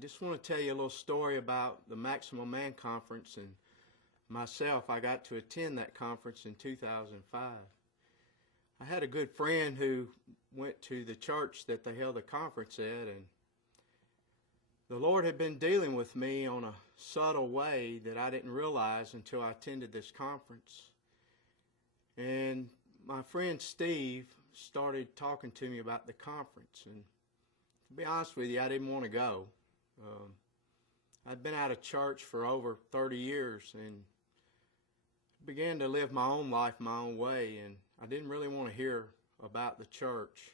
just want to tell you a little story about the Maximum Man Conference and myself. I got to attend that conference in 2005. I had a good friend who went to the church that they held the conference at, and the Lord had been dealing with me on a subtle way that I didn't realize until I attended this conference. And my friend Steve started talking to me about the conference, and to be honest with you, I didn't want to go. I'd been out of church for over 30 years and began to live my own life my own way, and I didn't really want to hear about the church,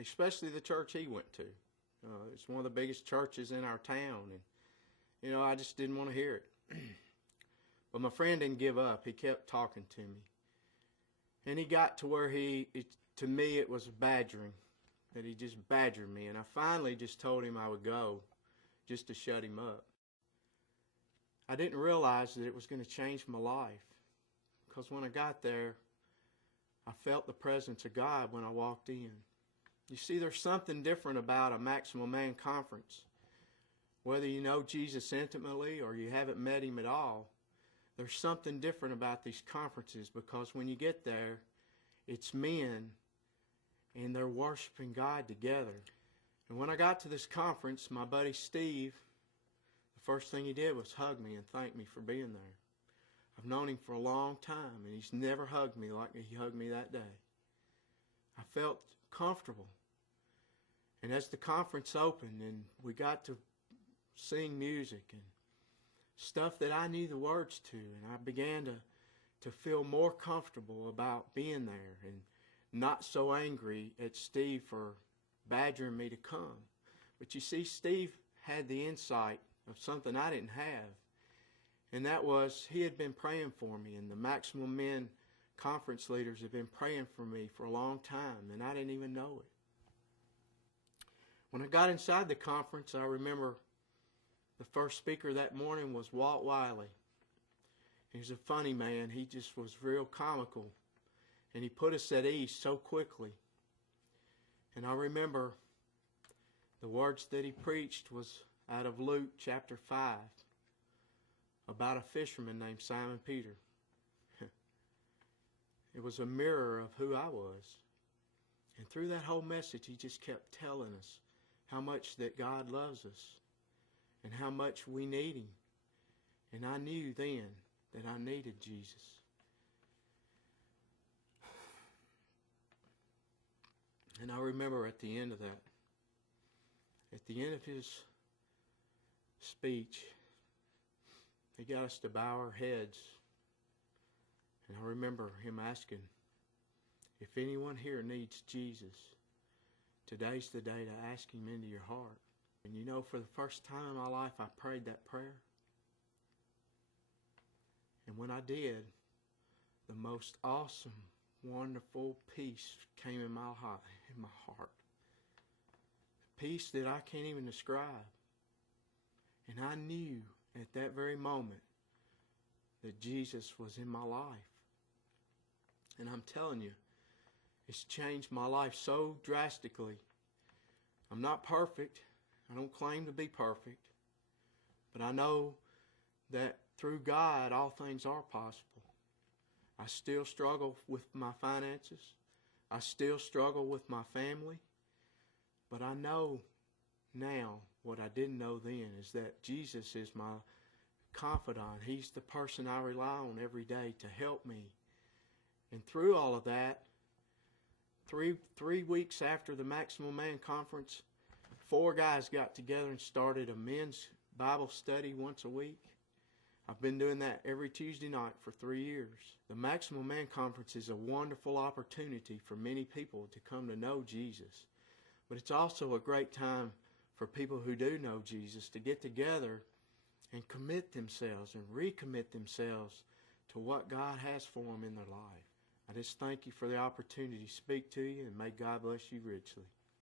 especially the church he went to. It's one of the biggest churches in our town, and I just didn't want to hear it. But my friend didn't give up. He kept talking to me, and he got to where to me it was badgering, that he just badgered me, and I finally just told him I would go just to shut him up. I didn't realize that it was going to change my life, because when I got there, I felt the presence of God when I walked in. You see, there's something different about a Maximum Man Conference. Whether you know Jesus intimately or you haven't met him at all, there's something different about these conferences, because when you get there, it's men and they're worshiping God together. And when I got to this conference, my buddy Steve, the first thing he did was hug me and thank me for being there. I've known him for a long time, and he's never hugged me like he hugged me that day. I felt comfortable. And as the conference opened and we got to sing music and stuff that I knew the words to, and I began to feel more comfortable about being there and not so angry at Steve for badgering me to come. But you see, Steve had the insight of something I didn't have, and that was he had been praying for me, and the Maximum Men Conference leaders had been praying for me for a long time, and I didn't even know it. When I got inside the conference, I remember the first speaker that morning was Walt Wiley. He was a funny man. He just was real comical, and he put us at ease so quickly. And I remember the words that he preached was out of Luke chapter 5 about a fisherman named Simon Peter. It was a mirror of who I was. And through that whole message, he just kept telling us how much that God loves us and how much we need him. And I knew then that I needed Jesus. And I remember at the end of that, at the end of his speech, he got us to bow our heads. And I remember him asking, if anyone here needs Jesus, today's the day to ask him into your heart. And for the first time in my life, I prayed that prayer. And when I did, the most awesome, wonderful peace came in my heart. Peace that I can't even describe. And I knew at that very moment that Jesus was in my life. And I'm telling you, it's changed my life so drastically. I'm not perfect. I don't claim to be perfect. But I know that through God, all things are possible. I still struggle with my finances. I still struggle with my family. But I know now what I didn't know then is that Jesus is my confidant. He's the person I rely on every day to help me. And through all of that, three weeks after the Maximum Man Conference, 4 guys got together and started a men's Bible study once a week. I've been doing that every Tuesday night for 3 years. The Maximum Man Conference is a wonderful opportunity for many people to come to know Jesus. But it's also a great time for people who do know Jesus to get together and commit themselves and recommit themselves to what God has for them in their life. I just thank you for the opportunity to speak to you, and may God bless you richly.